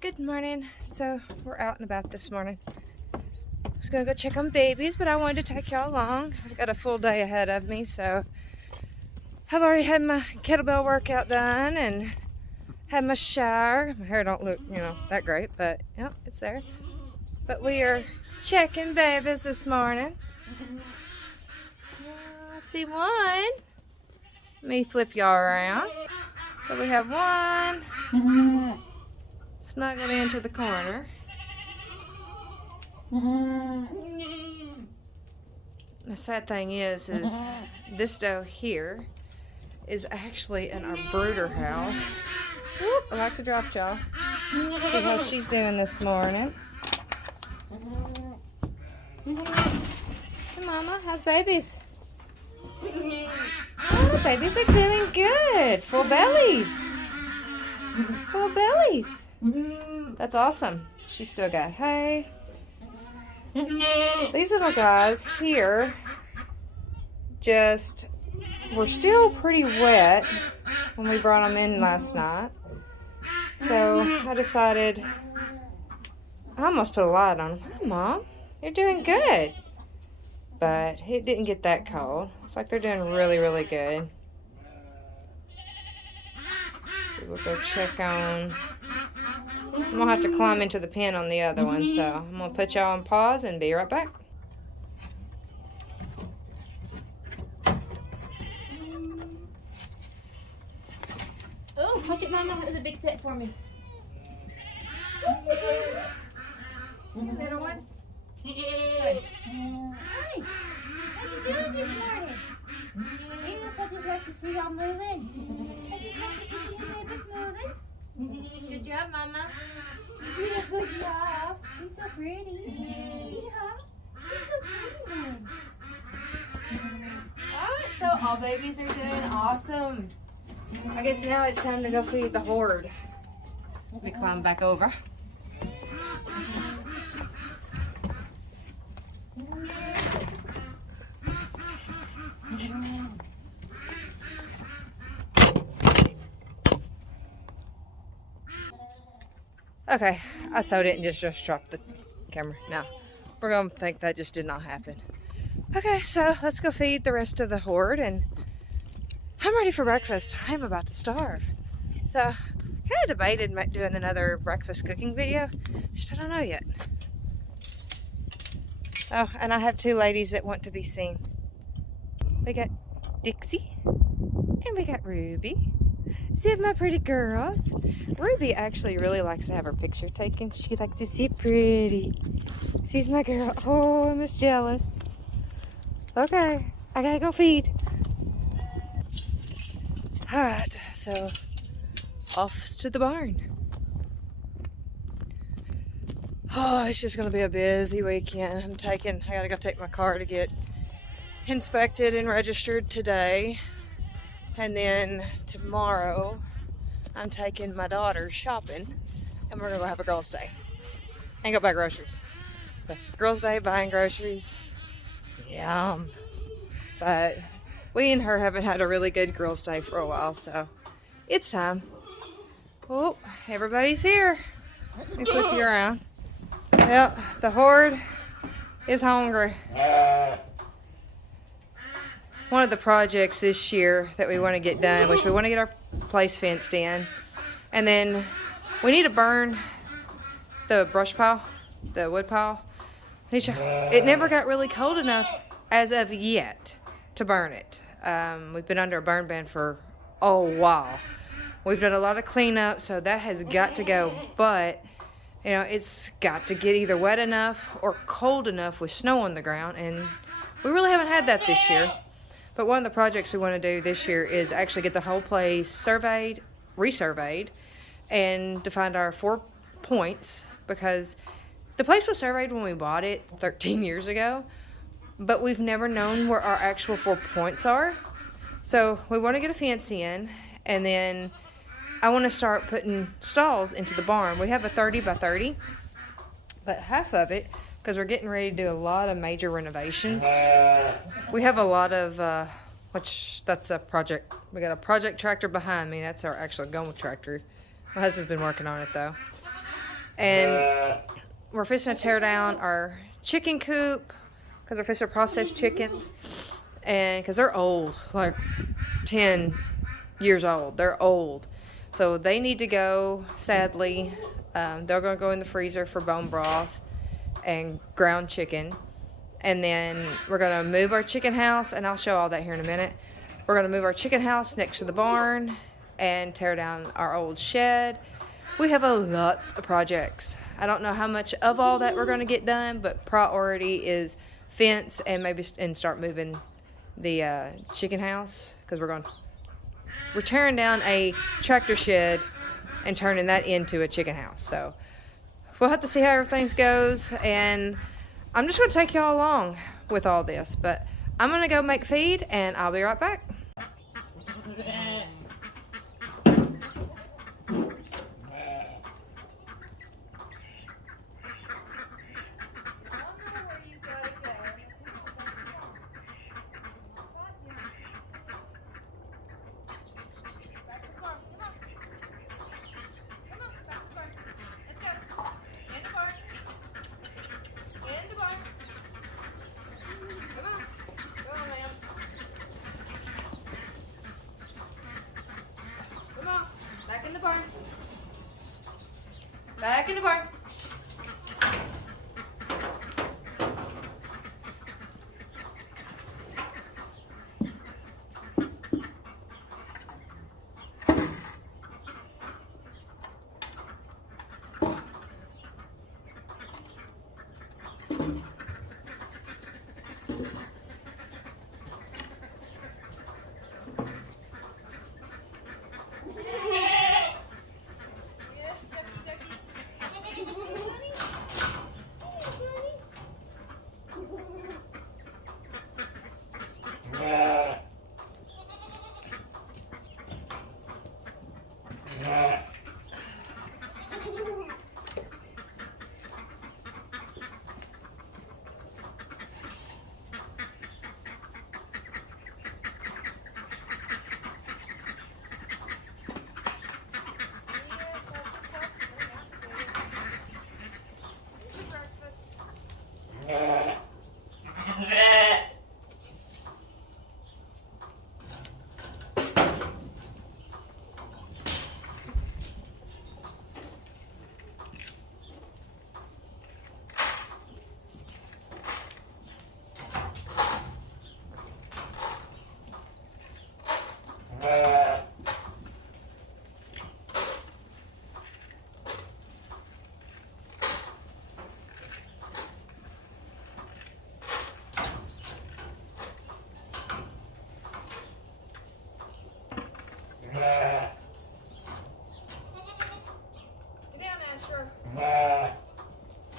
Good morning. So we're out and about this morning. I was gonna go check on babies, but I wanted to take y'all along. I've got a full day ahead of me, so I've already had my kettlebell workout done and had my shower. My hair don't look, that great, but yep, it's there. But we are checking babies this morning. I see one. Let me flip y'all around. So we have one snuggled into the corner. The sad thing is this doe here is actually in our brooder house. Whoop, I like to drop y'all. See how she's doing this morning. Hey Mama, how's babies? Oh, babies are doing good. Full bellies. Full bellies. That's awesome. She's still got hay. These little guys here were still pretty wet when we brought them in last night. So I decided, I almost put a light on them. Hi Mom, you're doing good. But it didn't get that cold. It's like they're doing really, really good. So we'll go check on. I'm gonna have to climb into the pen on the other one, so I'm gonna put y'all on pause and be right back. Oh, watch it, Mama. That was a big step for me. Little one? Hi. Hi. How's you doing this morning? Yes, I just like to see y'all moving. I just like to see you babies moving. Good job, Mama. You did a good job. You're so pretty. Yeah. You're so pretty. Alright, so all babies are doing awesome. I guess now it's time to go feed the horde. Let me climb back over. Okay, I so didn't just drop the camera. No, we're gonna think that just did not happen. Okay, so let's go feed the rest of the horde, and I'm ready for breakfast. I'm about to starve. So, kind of debated doing another breakfast cooking video. Just I don't know yet. Oh, and I have two ladies that want to be seen. We got Dixie, and we got Ruby. See my pretty girls. Ruby actually really likes to have her picture taken. She likes to see pretty. She's my girl. Oh, I'm just jealous. Okay, I gotta go feed. Alright, so off to the barn. Oh, it's just gonna be a busy weekend. I gotta go take my car to get inspected and registered today. And then tomorrow, I'm taking my daughter shopping, and we're gonna have a girls' day and go buy groceries. So, girls' day, buying groceries. Yum. But we and her haven't had a really good girls' day for a while, so it's time. Oh, everybody's here. Let me flip you around. Well, the horde is hungry. One of the projects this year that we want to get done, which we want to get our place fenced in, and then we need to burn the brush pile, the wood pile. It never got really cold enough as of yet to burn it. We've been under a burn ban for a while. We've done a lot of cleanup, so that has got to go, but it's got to get either wet enough or cold enough with snow on the ground, and we really haven't had that this year. But one of the projects we want to do this year is actually get the whole place surveyed, resurveyed, and to find our 4 points, because the place was surveyed when we bought it 13 years ago, but we've never known where our actual 4 points are. So we want to get a fence in, and then I want to start putting stalls into the barn. We have a 30 by 30, but half of it, because we're getting ready to do a lot of major renovations. We have a lot of, that's a project. We got a project tractor behind me. That's our actual going tractor. My husband's been working on it though. And we're fixing to tear down our chicken coop because we're fixing to process chickens. And because they're old, like 10 years old. They're old. So they need to go, sadly. They're going to go in the freezer for bone broth and ground chicken. And then we're going to move our chicken house, and I'll show all that here in a minute. We're going to move our chicken house next to the barn and tear down our old shed. We have a lot of projects. I don't know how much of all that we're going to get done, but priority is fence and maybe start moving the chicken house, because we're tearing down a tractor shed and turning that into a chicken house. So we'll have to see how everything goes, and I'm just going to take y'all along with all this, but I'm going to go make feed, and I'll be right back. Back in the barn. Back in the barn.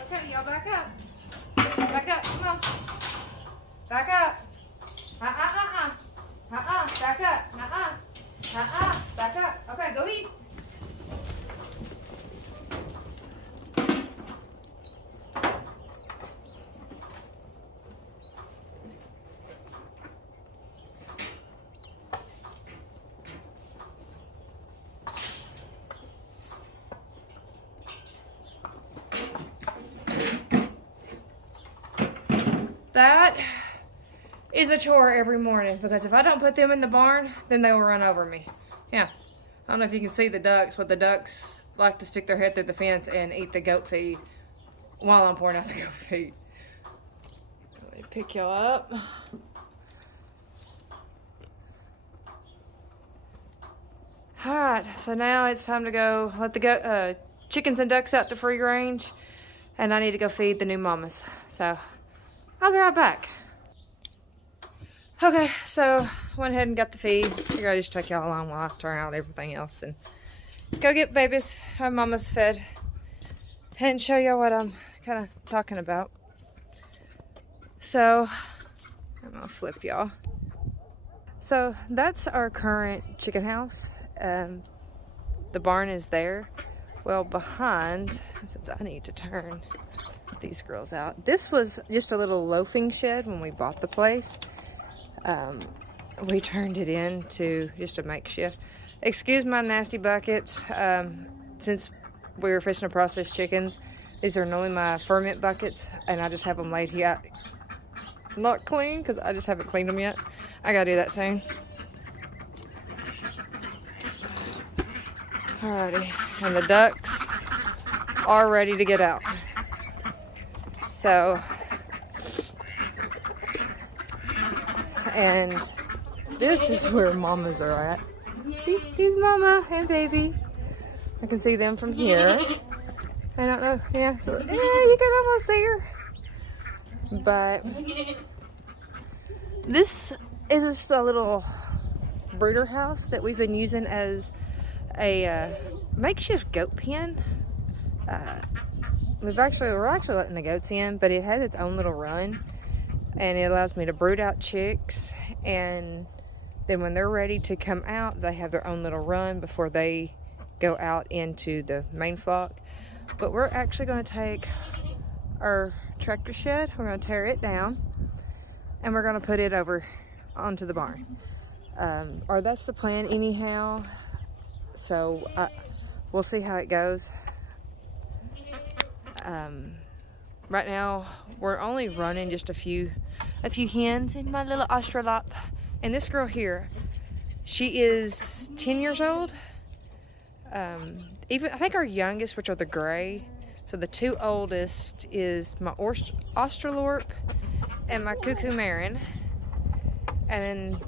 Okay, y'all back up. Back up, come on. Back up. Back up. Back up. Okay, go eat. That is a chore every morning, because if I don't put them in the barn, then they will run over me. Yeah, I don't know if you can see the ducks, but the ducks like to stick their head through the fence and eat the goat feed while I'm pouring out the goat feed. Let me pick y'all up. All right, so now it's time to go let the chickens and ducks out to free range, and I need to go feed the new mamas. So I'll be right back. Okay, so I went ahead and got the feed. Figured I'd just take y'all along while I turn out everything else and go get babies. Our mama's fed. And show y'all what I'm kind of talking about. So, I'm gonna flip y'all. So, that's our current chicken house. The barn is there. Well, behind, since I need to turn these girls out. This was just a little loafing shed when we bought the place. We turned it into just a makeshift. Excuse my nasty buckets. Since we were fishing to process chickens. These are normally my ferment buckets, and I just have them laid here. Not clean, because I just haven't cleaned them yet. I gotta do that soon. Alrighty, and the ducks are ready to get out. So, and this is where mamas are at. See, here's mama and baby. I can see them from here. I don't know, yeah, so yeah, you get almost there. But this is just a little brooder house that we've been using as a makeshift goat pen. We're actually letting the goats in, but it has its own little run, and it allows me to brood out chicks, and then when they're ready to come out, they have their own little run before they go out into the main flock. But we're actually going to take our tractor shed, we're going to tear it down, and we're going to put it over onto the barn. Or that's the plan anyhow. So we'll see how it goes. Right now we're only running just a few hens in my little Australop. And this girl here, she is 10 years old. I think our youngest, which are the gray. So the two oldest is my Australorp and my Cuckoo Marin. And then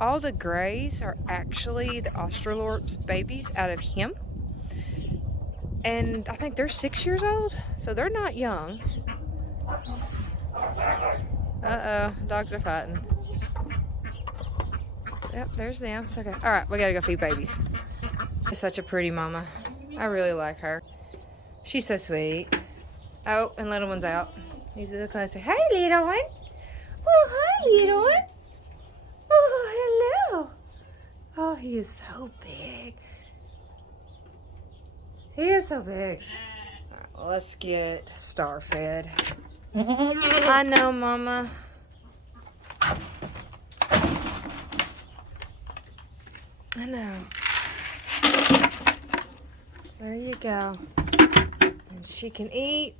all the grays are actually the Australorp's babies out of him. And I think they're 6 years old, so they're not young. Uh-oh, dogs are fighting. Yep, there's them. It's okay. All right, we gotta go feed babies. She's such a pretty mama. I really like her. She's so sweet. Oh, and little one's out. He's a little closer. Hey, little one. Oh, hi, little one. Oh, hello. Oh, he is so big. He is so big. All right, well, let's get Star fed. I know, Mama. I know. There you go. And she can eat.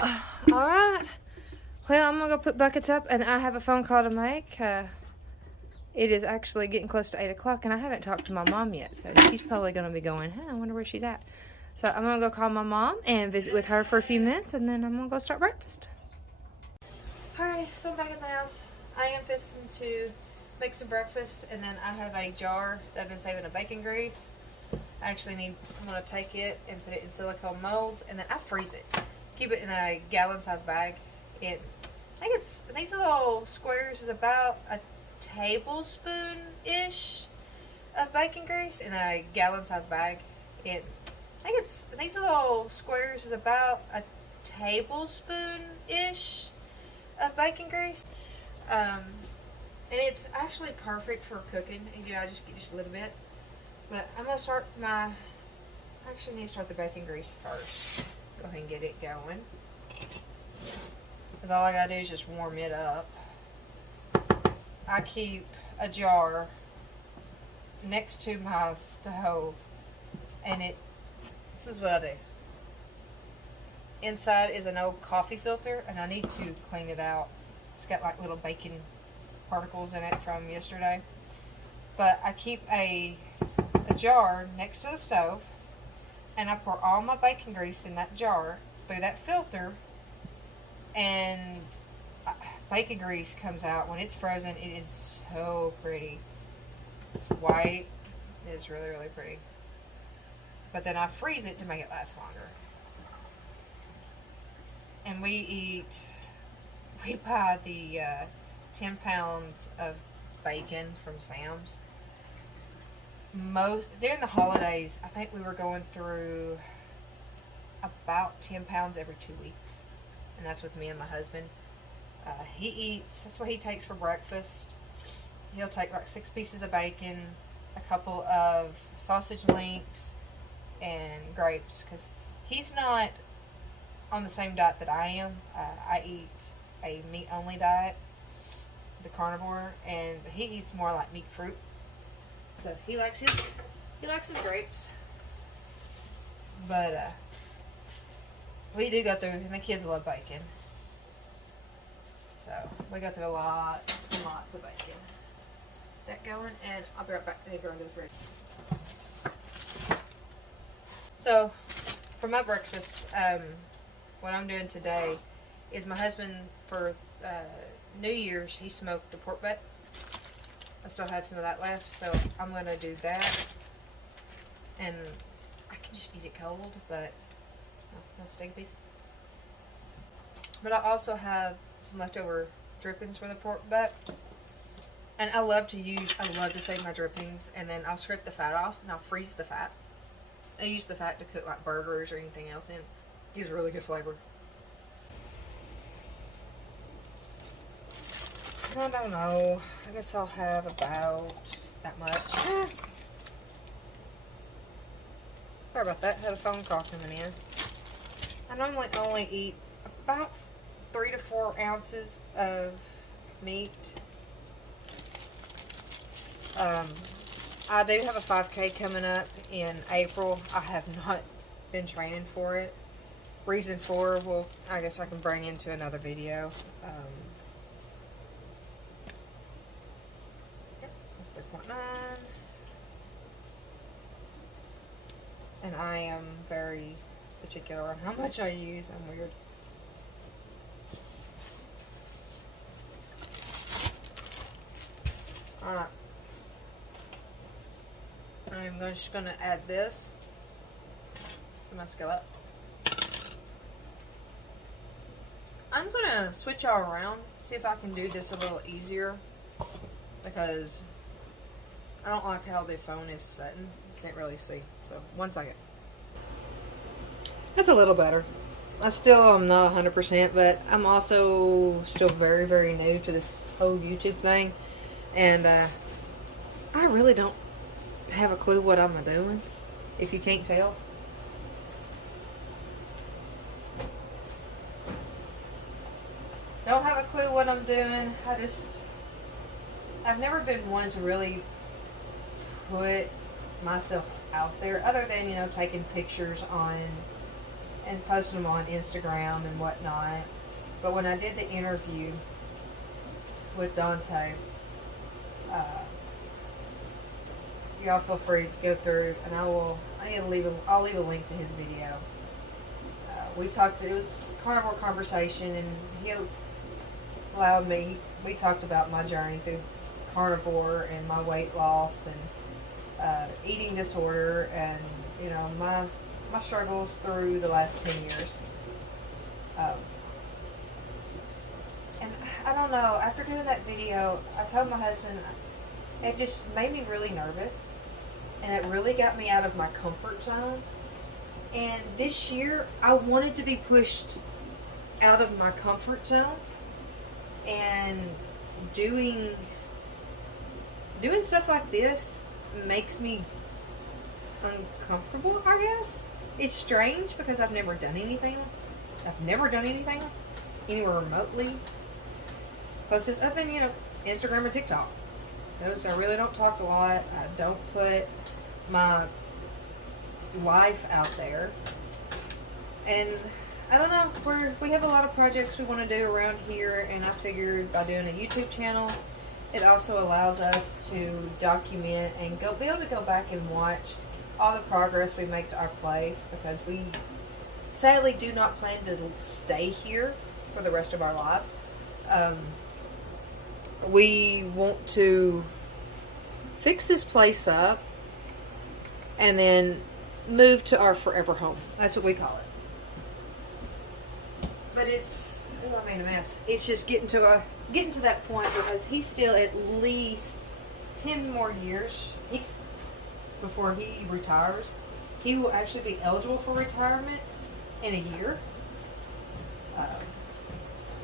All right. Well, I'm gonna go put buckets up, and I have a phone call to make. It is actually getting close to 8 o'clock, and I haven't talked to my mom yet, so she's probably gonna be going, I wonder where she's at. So I'm gonna go call my mom and visit with her for a few minutes, and then I'm gonna go start breakfast. Alright, so I'm back in the house. I am fixing to make some breakfast, and then I have a jar that I've been saving of bacon grease. I'm gonna take it and put it in silicone molds, and then I freeze it. Keep it in a gallon-sized bag. I think these little squares is about a tablespoon-ish of bacon grease in a gallon-sized bag. These little squares is about a tablespoon-ish of bacon grease. And it's actually perfect for cooking. I just get just a little bit. But I'm gonna start I actually need to start the bacon grease first. Go ahead and get it going. Because all I gotta do is just warm it up. I keep a jar next to my stove, and this is what I do. Inside is an old coffee filter, and I need to clean it out. It's got like little bacon particles in it from yesterday. But I keep a jar next to the stove, and I pour all my bacon grease in that jar through that filter, and bacon grease comes out. When it's frozen, it is so pretty. It's white. It is really, really pretty. But then I freeze it to make it last longer. And we buy the 10 pounds of bacon from Sam's. During the holidays, I think we were going through about 10 pounds every 2 weeks. And that's with me and my husband. That's what he takes for breakfast. He'll take like 6 pieces of bacon, a couple of sausage links, and grapes. Because he's not on the same diet that I am. I eat a meat-only diet, the carnivore, and he eats more like meat fruit. So he likes his grapes. But we do go through, and the kids love bacon. So we go through lots and lots of bacon. That going, and I'll be right back and go into the fridge. So for my breakfast, what I'm doing today is my husband, for New Year's, he smoked a pork butt. I still have some of that left, so I'm going to do that. And I can just eat it cold, but I'll just take a piece. But I also have some leftover drippings for the pork butt. And I love to save my drippings, and then I'll scrape the fat off, and I'll freeze the fat. I use the fat to cook like burgers or anything else in. It gives really good flavor. I don't know. I guess I'll have about that much. Sorry about that. Had a phone call coming in. I normally only eat about 3 to 4 ounces of meat. I do have a 5K coming up in April. I have not been training for it. Reason for, well, I guess I can bring into another video. 3.9. And I am very particular on how much I use. I'm weird. Alright. I'm just going to add this to my skillet. I'm going to switch y'all around, see if I can do this a little easier, because I don't like how the phone is setting. Can't really see. So, 1 second. That's a little better. I still am not 100%, but I'm also still very, very new to this whole YouTube thing. And I really don't have a clue what I'm doing, if you can't tell. Don't have a clue what I'm doing. I've never been one to really put myself out there, other than, you know, taking pictures on and posting them on Instagram and whatnot. But when I did the interview with Dante, y'all feel free to go through, and I'll leave a link to his video. We talked. It was carnivore conversation, and he allowed me. We talked about my journey through carnivore and my weight loss and eating disorder, and, you know, my struggles through the last 10 years. And I don't know. After doing that video, I told my husband, it just made me really nervous, and it really got me out of my comfort zone. And this year, I wanted to be pushed out of my comfort zone, and doing stuff like this makes me uncomfortable, I guess. It's strange because I've never done anything anywhere remotely close to, other than, you know, Instagram and TikTok. Those, I really don't talk a lot. I don't put my life out there. And I don't know, we have a lot of projects we want to do around here, and I figured by doing a YouTube channel, it also allows us to document and be able to go back and watch all the progress we make to our place, because we sadly do not plan to stay here for the rest of our lives. We want to fix this place up and then move to our forever home. That's what we call it. But it's, oh, I made a mess. It's just getting to that point, because he's still at least 10 more years before he retires. He will actually be eligible for retirement in a year.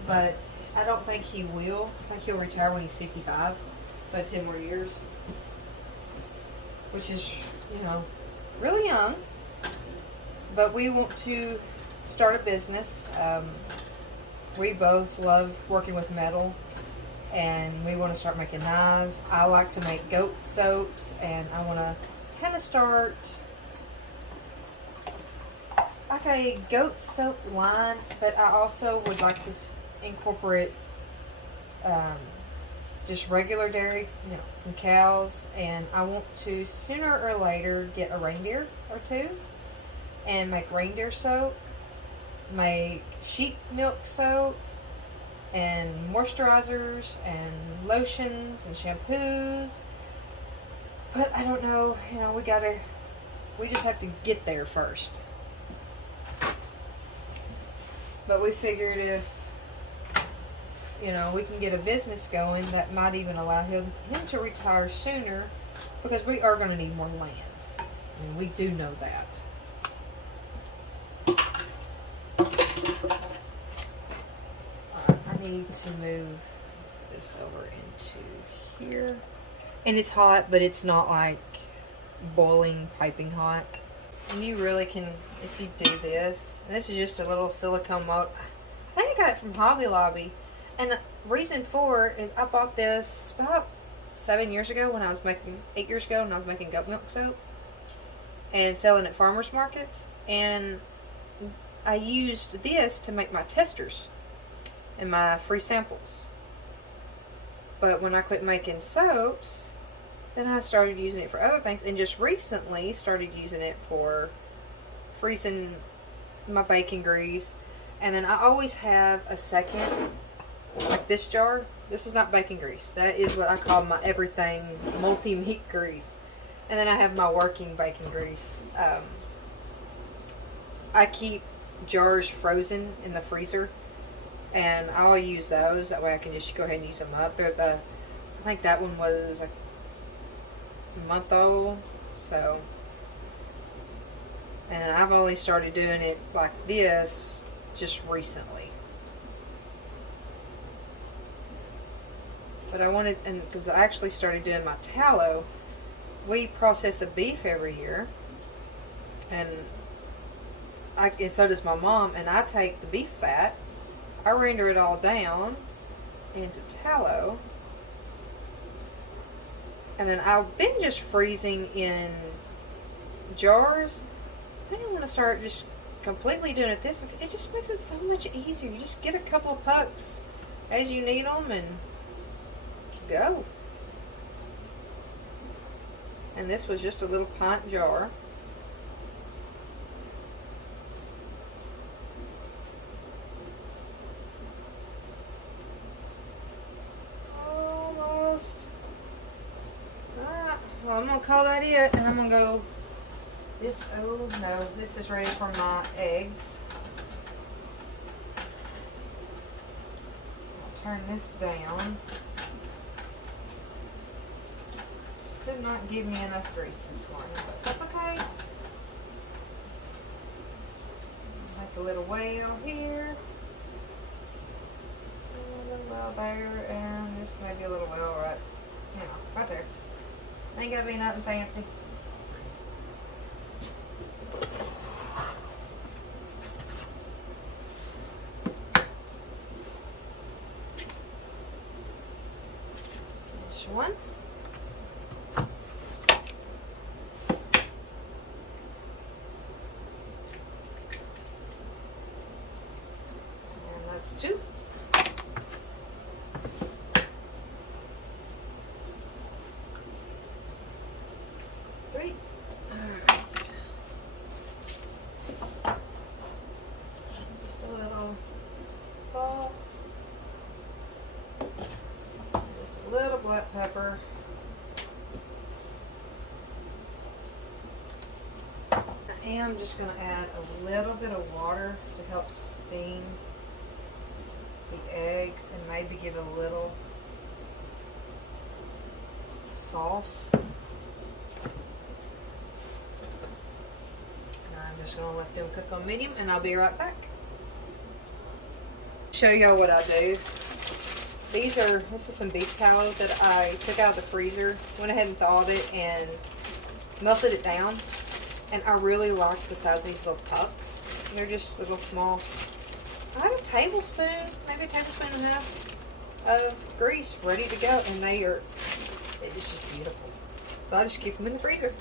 But I don't think he will. I think he'll retire when he's 55. So 10 more years. Which is, you know, really young. But we want to start a business. We both love working with metal. and we want to start making knives. I like to make goat soaps, and I want to kind of start like a goat soap line, but I also would like to incorporate just regular dairy, from cows, and I want to sooner or later get a reindeer or two and make reindeer soap, make sheep milk soap, and moisturizers and lotions and shampoos. But I don't know, we just have to get there first. But we figured if, we can get a business going, that might even allow him to retire sooner, because we are going to need more land. And we do know that. I need to move this over into here. And it's hot, but it's not like boiling, piping hot. And you really can, if you do this, and this is just a little silicone mold. I think I got it from Hobby Lobby. And the reason for it is I bought this about 8 years ago when I was making goat milk soap and selling at farmers markets. And I used this to make my testers and my free samples. But when I quit making soaps, then I started using it for other things, and just recently started using it for freezing my bacon grease. And then I always have a second, like this jar. This is not bacon grease. That is what I call my everything multi-meat grease. And then I have my working bacon grease. I keep jars frozen in the freezer, and I'll use those. That way I can just go ahead and use them up. I think that one was a month old, so. And I've only started doing it like this just recently. But I wanted, and because I actually started doing my tallow, we process a beef every year, and so does my mom, and I take the beef fat, I render it all down into tallow, and then I've been just freezing in jars. I didn't want to start just completely doing it this way. It just makes it so much easier. You just get a couple of pucks as you need them and go. And this was just a little pint jar. Almost. Alright, well, I'm going to call that it, and I'm going to go this. Oh no, this is ready for my eggs. I'll turn this down. Did not give me enough grease this morning, but that's okay. Make a little whale here, and a little well there, and just maybe a little well right there. Ain't gotta be nothing fancy. This one. That's 2. 3. Alright. Just a little salt. Just a little black pepper. I am just going to add a little bit of water to help steam the eggs, and maybe give a little sauce. And I'm just going to let them cook on medium, and I'll be right back. Show y'all what I do. This is some beef tallow that I took out of the freezer, went ahead and thawed it and melted it down. And I really like the size of these little pucks. They're just little small. I have a tablespoon, maybe a tablespoon and a half. of grease ready to go, and it's just beautiful. So I just keep them in the freezer,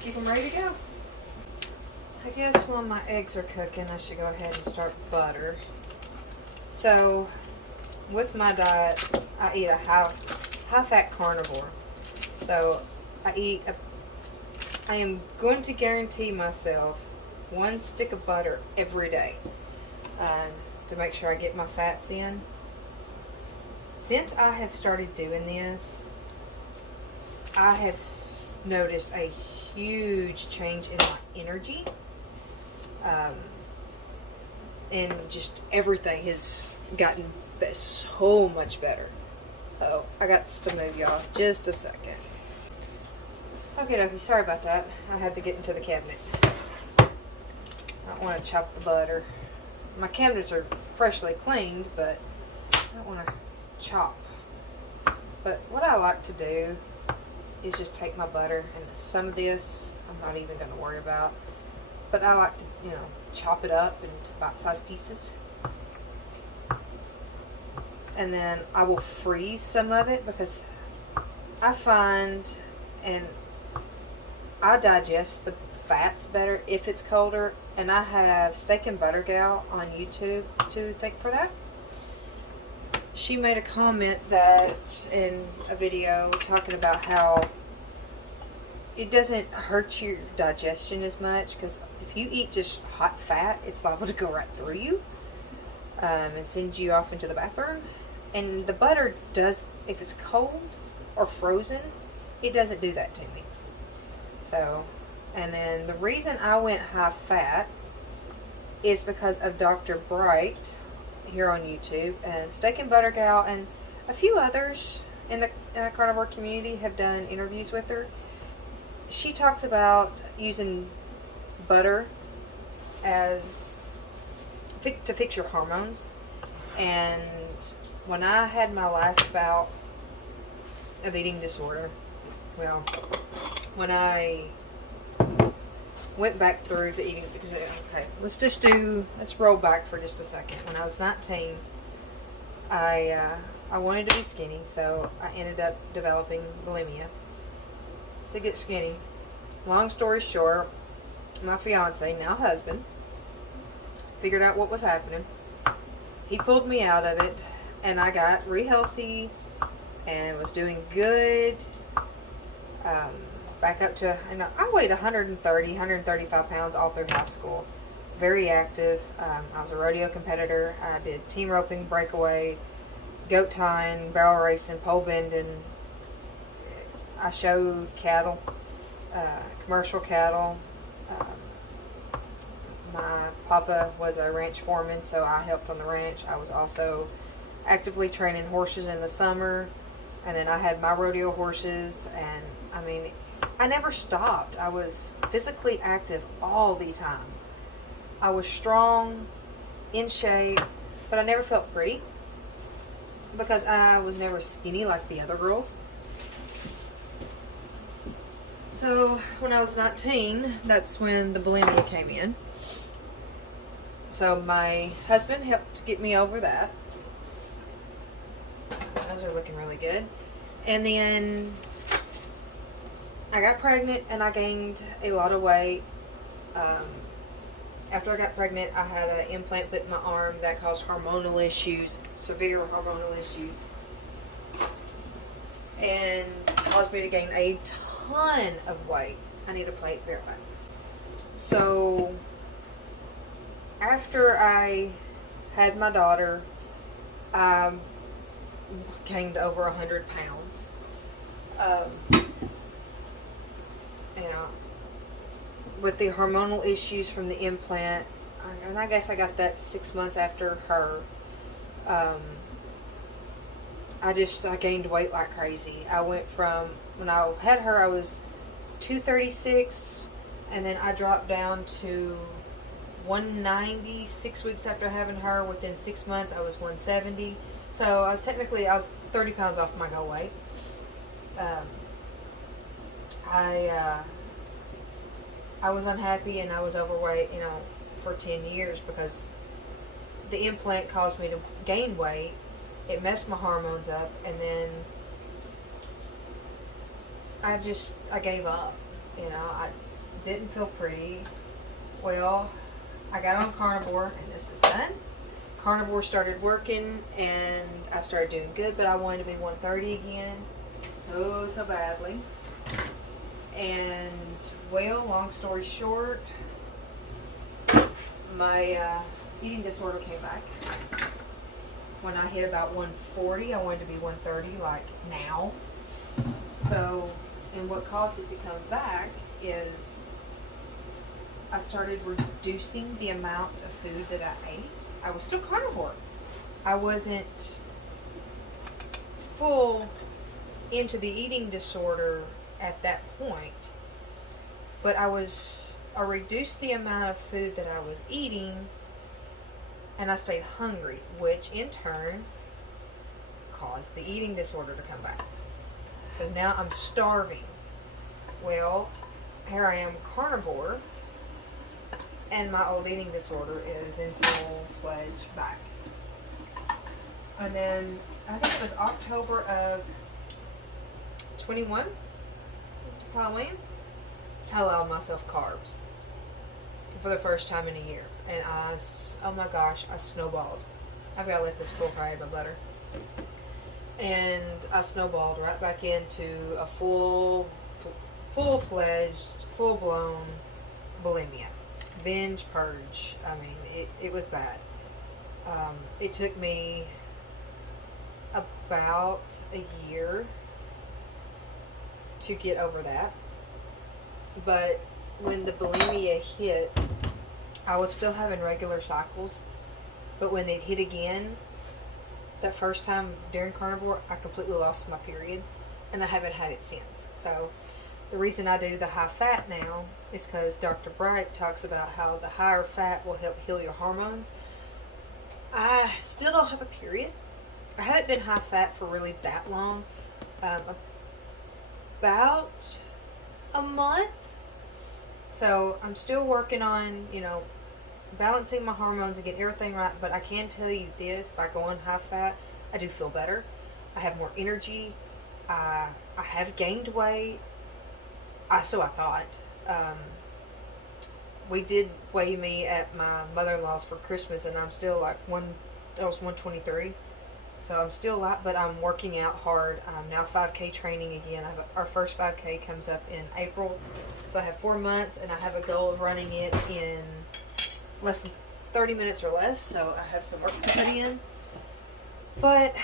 keep them ready to go. I guess while my eggs are cooking, I should go ahead and start butter. So with my diet, I eat a high fat carnivore. So I am going to guarantee myself 1 stick of butter every day to make sure I get my fats in. Since I have started doing this, I have noticed a huge change in my energy. And just everything has gotten so much better. Oh, I got to move y'all just a second. Okay, sorry about that. I had to get into the cabinet. I don't want to chop the butter. My cabinets are freshly cleaned, but I don't want to chop. But what I like to do is just take my butter, and some of this I'm not even going to worry about. But I like to, chop it up into bite-sized pieces. And then I will freeze some of it because I find, and I digest the fats better if it's colder. And I have Steak and Butter Gal on YouTube to thank for that. She made a comment that in a video talking about how it doesn't hurt your digestion as much, because if you eat just hot fat, it's liable to go right through you and send you off into the bathroom. And the butter does, if it's cold or frozen, it doesn't do that to me. So, and then the reason I went high fat is because of Dr. Bright here on YouTube, and Steak and Butter Gal and a few others in the carnivore community have done interviews with her. She talks about using butter as to fix your hormones. And when I had my last bout of eating disorder, well, when I went back through the eating, because okay, let's roll back for just a second. When I was 19, I wanted to be skinny, so I ended up developing bulimia to get skinny. Long story short, my fiance, now husband, figured out what was happening. He pulled me out of it, and I got re-healthy and was doing good. Back up to, I weighed 130, 135 pounds all through high school. Very active. I was a rodeo competitor. I did team roping, breakaway, goat tying, barrel racing, pole bending. I showed cattle, commercial cattle. My papa was a ranch foreman, so I helped on the ranch. I was also actively training horses in the summer, and then I had my rodeo horses, and I mean, I never stopped. I was physically active all the time. I was strong, in shape, but I never felt pretty because I was never skinny like the other girls. So when I was 19, that's when the bulimia came in. So my husband helped get me over that. Those are looking really good. And then I got pregnant and I gained a lot of weight. After I got pregnant, I had an implant put in my arm that caused hormonal issues, severe hormonal issues, and caused me to gain a ton of weight. I need a plate, bear back. So after I had my daughter, I gained over 100 pounds. With the hormonal issues from the implant, and I guess I got that 6 months after her. I gained weight like crazy. I went from, when I had her, I was 236, and then I dropped down to 190 6 weeks after having her. Within 6 months, I was 170. So I was 30 pounds off my goal weight. I was unhappy and I was overweight, for 10 years because the implant caused me to gain weight it messed my hormones up, and then I gave up. You know, I didn't feel pretty. Well, I got on carnivore, and this is done. Carnivore started working, and I started doing good, but I wanted to be 130 again, so badly. And, well, long story short, my eating disorder came back. When I hit about 140, I wanted to be 130, like now. So, and what caused it to come back is I started reducing the amount of food that I ate. I was still carnivore. I wasn't full into the eating disorder at that point, but I reduced the amount of food that I was eating, and I stayed hungry, which in turn caused the eating disorder to come back. Because now I'm starving. Well, here I am carnivore, and my old eating disorder is in full-fledged back. And then, I think it was October of 21, Halloween, I allowed myself carbs for the first time in a year. And oh my gosh, I snowballed. I've got to let this cool before I add my butter. And I snowballed right back into a full-fledged, full-blown bulimia. Binge purge. I mean, it was bad. It took me about a year to get over that. But when the bulimia hit, I was still having regular cycles. But when it hit again, that first time during carnivore, I completely lost my period. And I haven't had it since. So the reason I do the high fat now is because Dr. Bright talks about how the higher fat will help heal your hormones. I still don't have a period. I haven't been high fat for really that long. About a month. So I'm still working on, balancing my hormones and getting everything right. But I can tell you this, by going high fat, I do feel better. I have more energy. I have gained weight. So I thought. We did weigh me at my mother-in-law's for Christmas, and I'm still like I was 123. So I'm still light, but I'm working out hard. I'm now 5K training again. Our first 5K comes up in April. So I have 4 months, and I have a goal of running it in less than 30 minutes or less. So I have some work to put in. But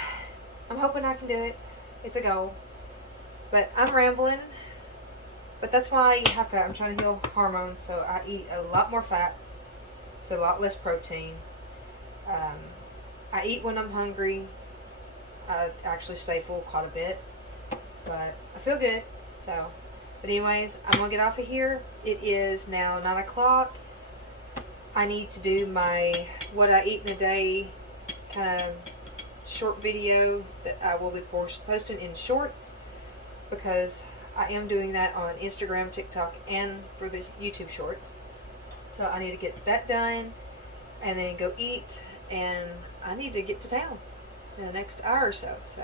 I'm hoping I can do it. It's a goal. But I'm rambling. But that's why I eat high fat. I'm trying to heal hormones. So I eat a lot more fat. So a lot less protein. I eat when I'm hungry. I actually stay full quite a bit, but I feel good. So, but anyways, I'm gonna get off of here. It is now 9 o'clock. I need to do my what I eat in a day kind of short video that I will be posting in shorts, because I am doing that on Instagram, TikTok, and for the YouTube shorts. So I need to get that done and then go eat, and I need to get to town in the next hour or so. So